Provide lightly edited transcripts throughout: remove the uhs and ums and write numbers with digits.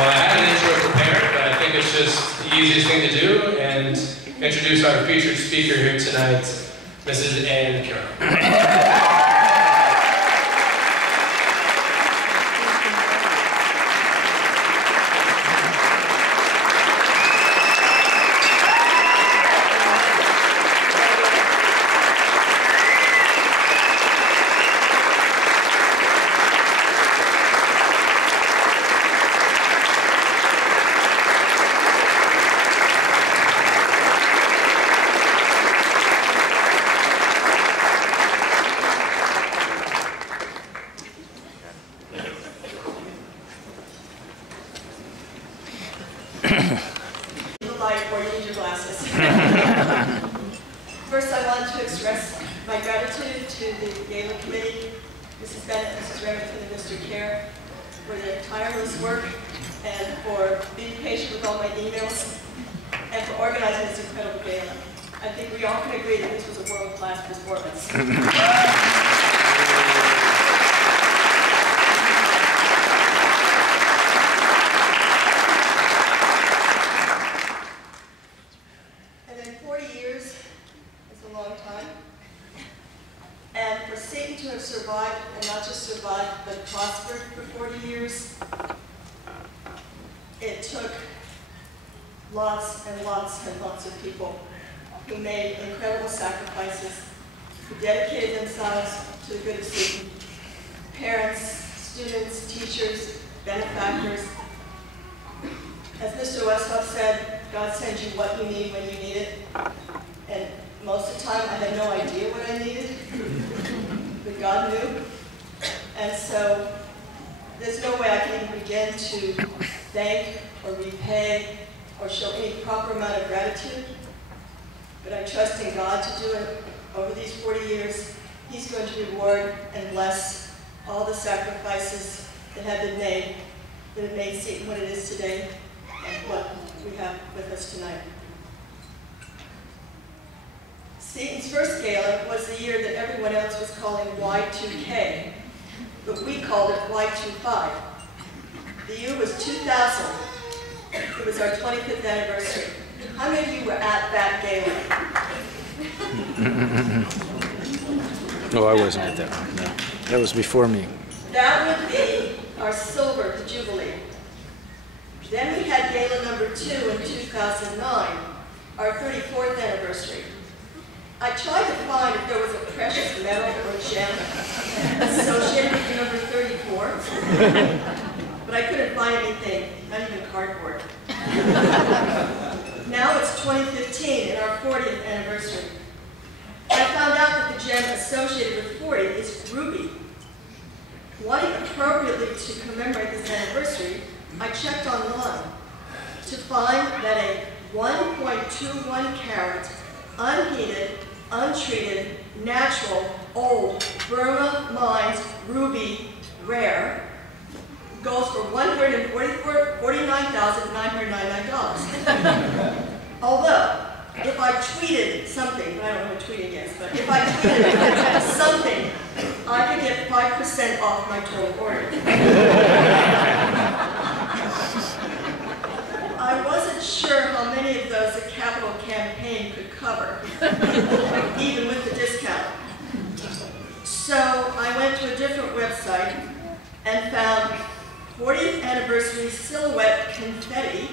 Well, I had an intro prepared, but I think it's just the easiest thing to do, and introduce our featured speaker here tonight, Mrs. Ann Carroll. First, I want to express my gratitude to the Gala Committee, Mrs. Bennett, Mrs. Remington, and Mr. Kerr, for their tireless work and for being patient with all my emails and for organizing this incredible gala. I think we all can agree that this was a world-class performance. To have survived, and not just survived, but prospered for 40 years, it took lots and lots and lots of people who made incredible sacrifices, who dedicated themselves to the good of Seton. Parents, students, teachers, benefactors. As Mr. Westhoff said, God sends you what you need when you need it. And most of the time, I had no idea what I needed. But God knew, and so there's no way I can even begin to thank or repay or show any proper amount of gratitude, but I trust in God to do it over these 40 years. He's going to reward and bless all the sacrifices that have been made, that have made Seton what it is today, and what we have with us tonight. Seton's first gala was the year that everyone else was calling Y2K, but we called it Y25. The year was 2000. It was our 25th anniversary. How many of you were at that gala? No, I wasn't at that one, no. That was before me. That would be our silver, the Jubilee. Then we had gala number 2 in 2009, our 34th anniversary. I tried to find if there was a precious metal or gem associated with the number 34, but I couldn't find anything, not even cardboard. Now it's 2015 and our 40th anniversary. I found out that the gem associated with 40 is ruby. Wanting appropriately to commemorate this anniversary, I checked online to find that a 1.21 carat, unheated, untreated, natural, old Burma Mines ruby rare goes for $149,999. Although, if I tweeted something, but I don't know what tweeting is, but if I tweeted something, I could get 5% off my total order. I wasn't sure how many of those the capital campaign could cover, even with the discount. So I went to a different website and found 40th anniversary silhouette confetti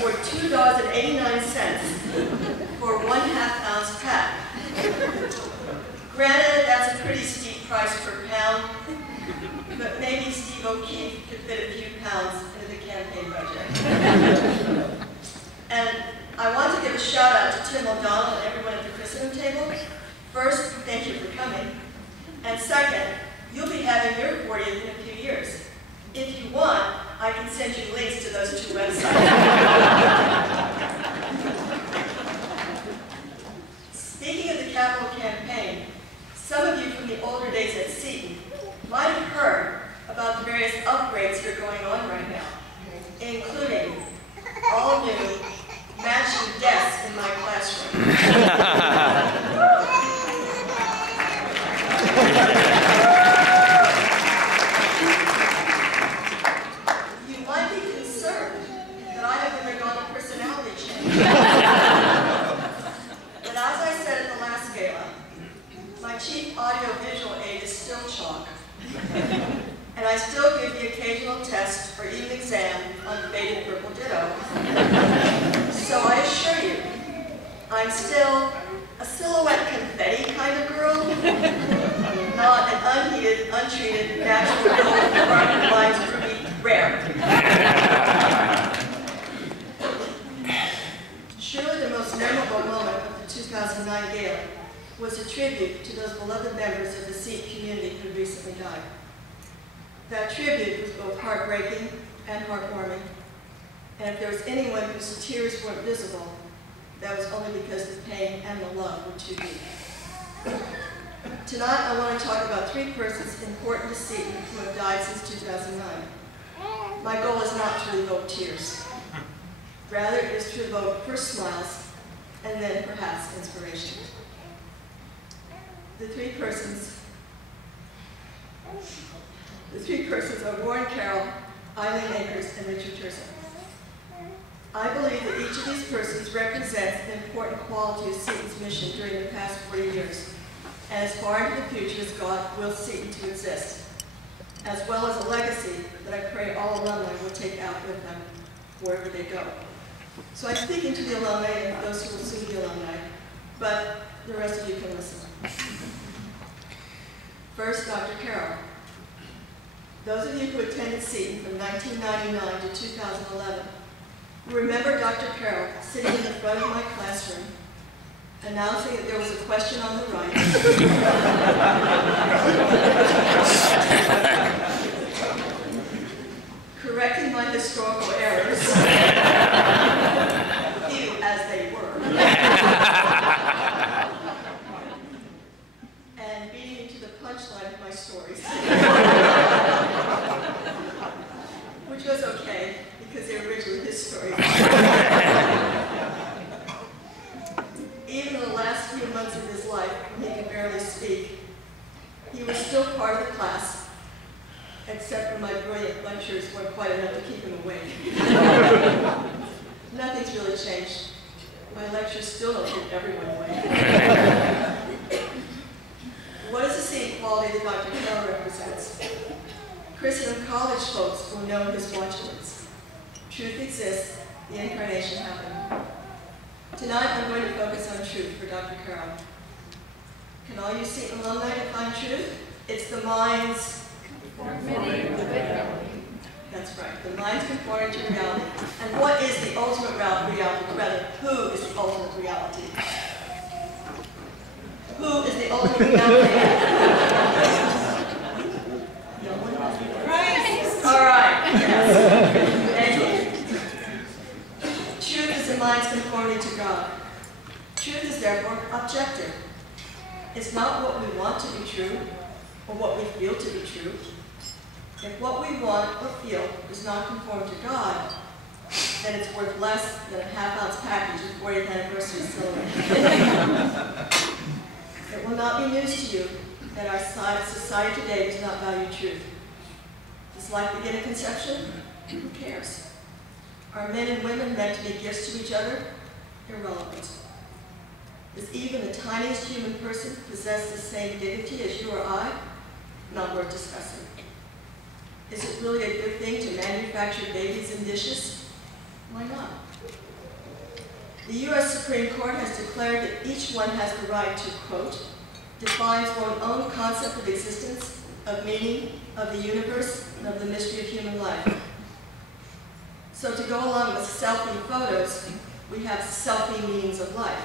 for $2.89 for 1/2 ounce pack. Granted, that's a pretty steep price per pound, but maybe Steve O'Keefe could fit a few pounds into the campaign budget. And I want to give a shout out to Tim O'Donnell and everyone at the christening table. First, thank you for coming. And second, you'll be having your 40th in a few years. If you want, I can send you links to those 2 websites. Speaking of the capital campaign, some of you from the older days at Seton might have heard about the various upgrades that are going on right now, including all new matching desks in my classroom. You might tribute was both heartbreaking and heartwarming. And if there was anyone whose tears weren't visible, that was only because the pain and the love were too deep. Tonight, I want to talk about 3 persons important to Seton who have died since 2009. My goal is not to evoke tears. Rather, it is to evoke first smiles and then perhaps inspiration. The three persons are Warren Carroll, Eileen Akers, and Richard Turson. I believe that each of these persons represents an important quality of Seton's mission during the past 40 years, and as far into the future as God wills Seton to exist, as well as a legacy that I pray all alumni will take out with them wherever they go. So I'm speaking to the alumni and those who will soon be alumni, but the rest of you can listen. First, Dr. Carroll. Those of you who attended Seton from 1999 to 2011 will remember Dr. Carroll sitting in the front of my classroom announcing that there was a question on the right, correcting my historical errors, few as they were, and beating me to the punchline of my stories, which was okay because they were originally his stories. Even in the last few months of his life, when he could barely speak, he was still part of the class, except for my brilliant lectures weren't quite enough to keep him awake. Nothing's really changed. My lectures still don't keep everyone awake. What is the same quality that Dr. Carroll represents? Christendom College folks will know his watchwords. Truth exists, the incarnation happened. Tonight I'm going to focus on truth for Dr. Carroll. Can all you Seton alumni define truth? It's the mind's conformity to reality. That's right, the mind's conformity to reality. And what is the ultimate reality? Rather, who is the ultimate reality? Who is the ultimate reality? No one knows. Christ! All right, yes. Thank you. Truth is the mind's conformity to God. Truth is therefore objective. It's not what we want to be true or what we feel to be true. If what we want or feel does not conform to God, then it's worth less than a half-ounce package of 40th anniversary silver. It will not be news to you that our society today does not value truth. Does life begin at conception? Who cares? Are men and women meant to be gifts to each other? Irrelevant. Does even the tiniest human person possess the same dignity as you or I? Not worth discussing. Is it really a good thing to manufacture babies and dishes? Why not? The U.S. Supreme Court has declared that each one has the right to, quote, define one's own concept of existence, of meaning, of the universe, and of the mystery of human life. So to go along with selfie photos, we have selfie meanings of life.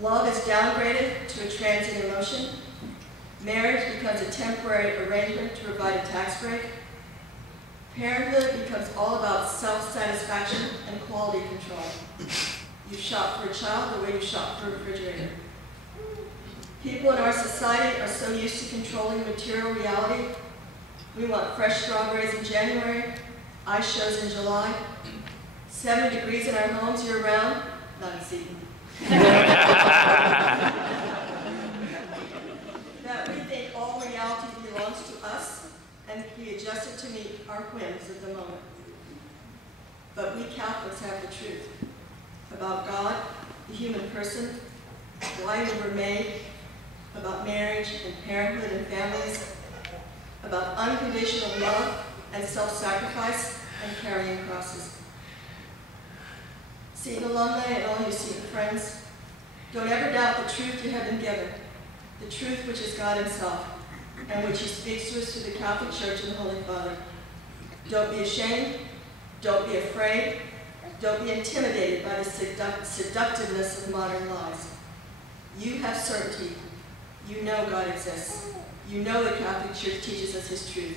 Love is downgraded to a transient emotion. Marriage becomes a temporary arrangement to provide a tax break. Parenthood becomes all about self-satisfaction and quality control. You shop for a child the way you shop for a refrigerator. People in our society are so used to controlling material reality. We want fresh strawberries in January, ice shows in July, 70 degrees in our homes year-round, not in Seton. That we think all reality belongs to us and can be adjusted to meet our whims of the moment. But we Catholics have the truth about God, the human person, why we were made, about marriage and parenthood and families, about unconditional love and self-sacrifice and carrying crosses. Seton alumni and all you Seton friends, don't ever doubt the truth you have been given, the truth which is God himself, and which he speaks to us through the Catholic Church and the Holy Father. Don't be ashamed, don't be afraid, don't be intimidated by the seductiveness of modern lies. You have certainty. You know God exists. You know the Catholic Church teaches us his truth.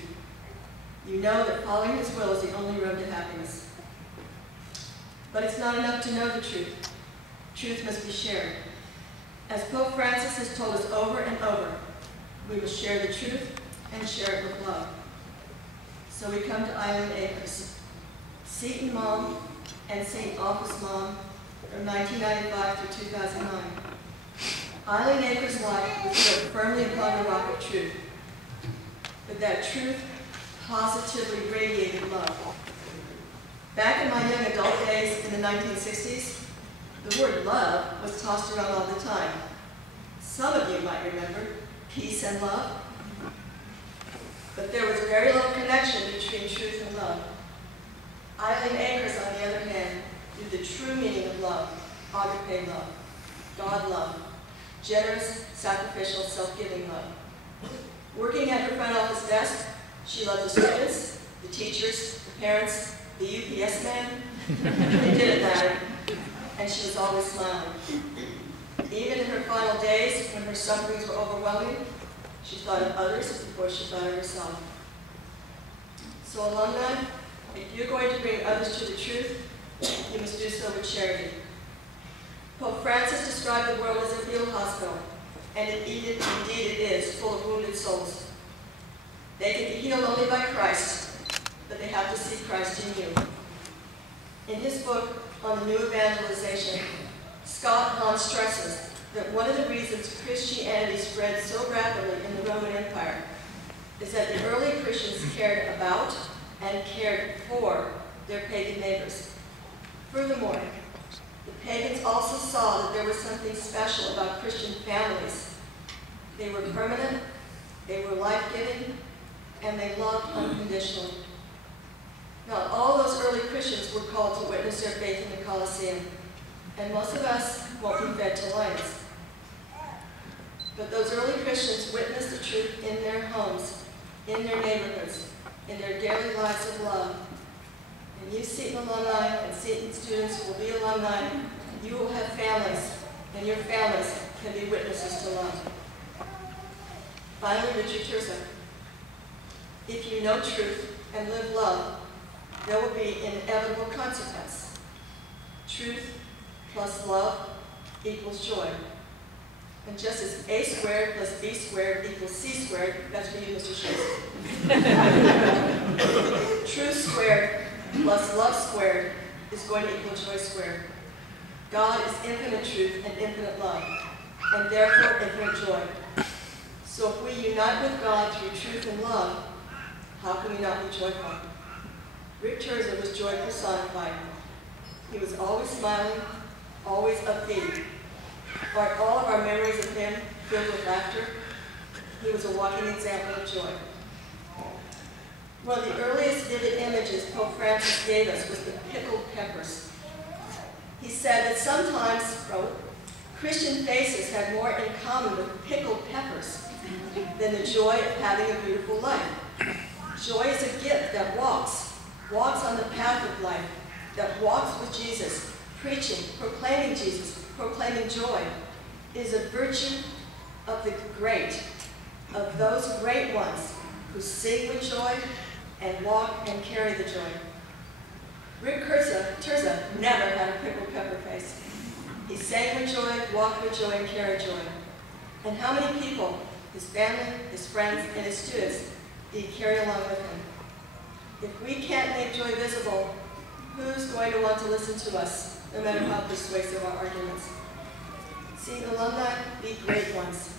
You know that following his will is the only road to happiness. But it's not enough to know the truth. Truth must be shared. As Pope Francis has told us over and over, we must share the truth and share it with love. So we come to Eileen Akers, Seton mom and St. Office mom from 1995 through 2009. Eileen Akers' life was built firmly upon the rock of truth, but that truth positively radiated love. Back in my young adult days in the 1960s, the word love was tossed around all the time. Some of you might remember peace and love, but there was very little connection between truth and love. Eileen Akers, on the other hand, knew the true meaning of love, agape love, God love, generous, sacrificial, self-giving love. Working at her front office desk, she loved the students, the teachers, the parents, the UPS man. It didn't matter, and she was always smiling. Even in her final days, when her sufferings were overwhelming, she thought of others before she thought of herself. So alumni, if you're going to bring others to the truth, you must do so with charity. Pope Francis described the world as a field hospital, and indeed it is, full of wounded souls. They can be healed only by Christ, but they have to see Christ in you. In his book on the new evangelization, Scott Hahn stresses that one of the reasons Christianity spread so rapidly in the Roman Empire is that the early Christians cared about and cared for their pagan neighbors. Furthermore, the pagans also saw that there was something special about Christian families. They were permanent, they were life-giving, and they loved unconditionally. Now, all those early Christians were called to witness their faith in the Colosseum, and most of us won't be fed to lions. But those early Christians witnessed the truth in their homes, in their neighborhoods, in their daily lives of love. And you Seton alumni and Seton students will be alumni. You will have families, and your families can be witnesses to love. Finally, Richard Terza. If you know truth and live love, there will be inevitable consequence. Truth plus love equals joy. And just as A squared plus B squared equals C squared, that's for you, Mr. Schultz. Truth squared plus love squared is going to equal joy squared. God is infinite truth and infinite love, and therefore infinite joy. So if we unite with God through truth and love, how can we not be joyful? Rick Terza was joy personified. He was always smiling, always upbeat. Aren't all of our memories of him filled with laughter? He was a walking example of joy. One of the earliest vivid images Pope Francis gave us was the pickled peppers. He said that sometimes, Christian faces have more in common with pickled peppers than the joy of having a beautiful life. Joy is a gift that walks on the path of life, that walks with Jesus, preaching, proclaiming Jesus, proclaiming joy. It is a virtue of the great, of those great ones who sing with joy and walk and carry the joy. Rick Terza never had a pickled pepper face. He sang with joy, walked with joy, and carried joy. And how many people, his family, his friends, and his students, did he carry along with him? If we can't make joy visible, who's going to want to listen to us, no matter how persuasive our arguments? See, alumni, be great ones.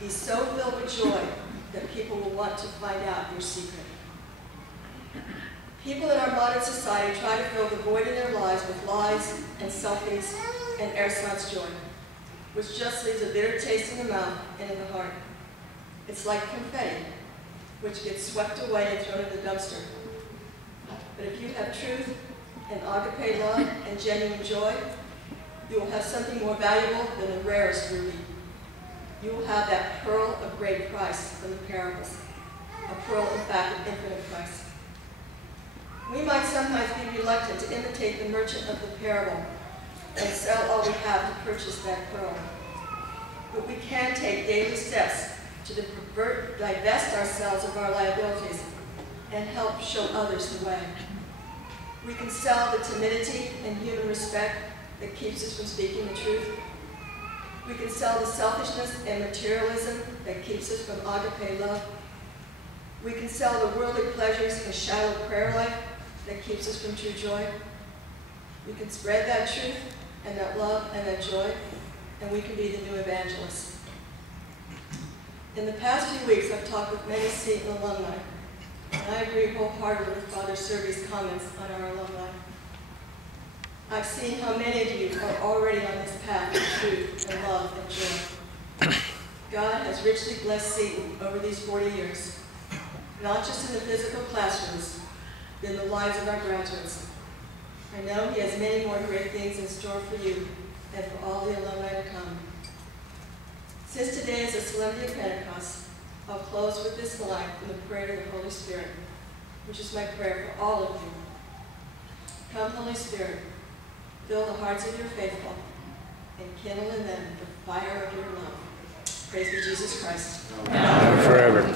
Be so filled with joy that people will want to find out your secret. People in our modern society try to fill the void in their lives with lies and selfies and ersatz joy, which just leaves a bitter taste in the mouth and in the heart. It's like confetti, which gets swept away and thrown in the dumpster. But if you have truth and agape love and genuine joy, you will have something more valuable than the rarest ruby. You will have that pearl of great price from the parables, a pearl, in fact, of infinite price. We might sometimes be reluctant to imitate the merchant of the parable and sell all we have to purchase that pearl. But we can take daily steps to divest ourselves of our liabilities and help show others the way. We can sell the timidity and human respect that keeps us from speaking the truth. We can sell the selfishness and materialism that keeps us from agape love. We can sell the worldly pleasures and shallow prayer life that keeps us from true joy. We can spread that truth and that love and that joy, and we can be the new evangelists. In the past few weeks, I've talked with many Seton alumni, and I agree wholeheartedly with Father Servy's comments on our alumni. I've seen how many of you are already on this path of truth and love and joy. God has richly blessed Seton over these 40 years, not just in the physical classrooms, but in the lives of our graduates. I know he has many more great things in store for you and for all the alumni to come. Since today is the Solemnity of Pentecost, I'll close with this line from the prayer to the Holy Spirit, which is my prayer for all of you. Come, Holy Spirit, fill the hearts of your faithful, and kindle in them the fire of your love. Praise be Jesus Christ. Amen. Forever.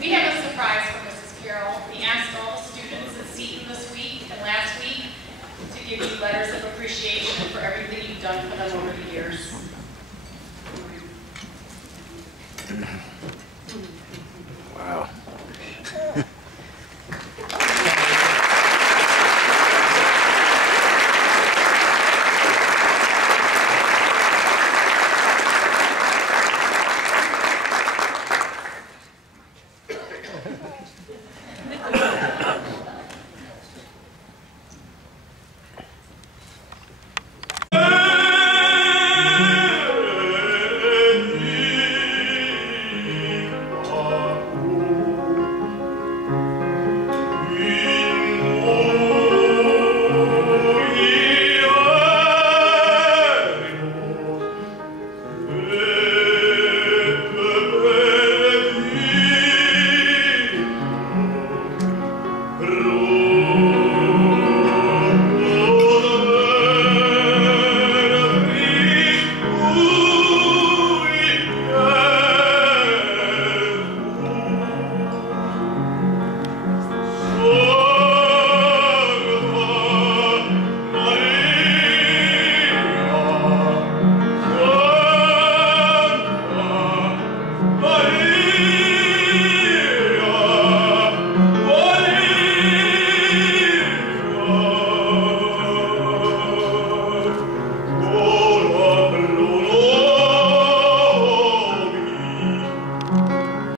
We have a surprise for Mrs. Carroll. We asked all the students at Seton this week and last week to give you letters of appreciation for everything you've done for them over the years.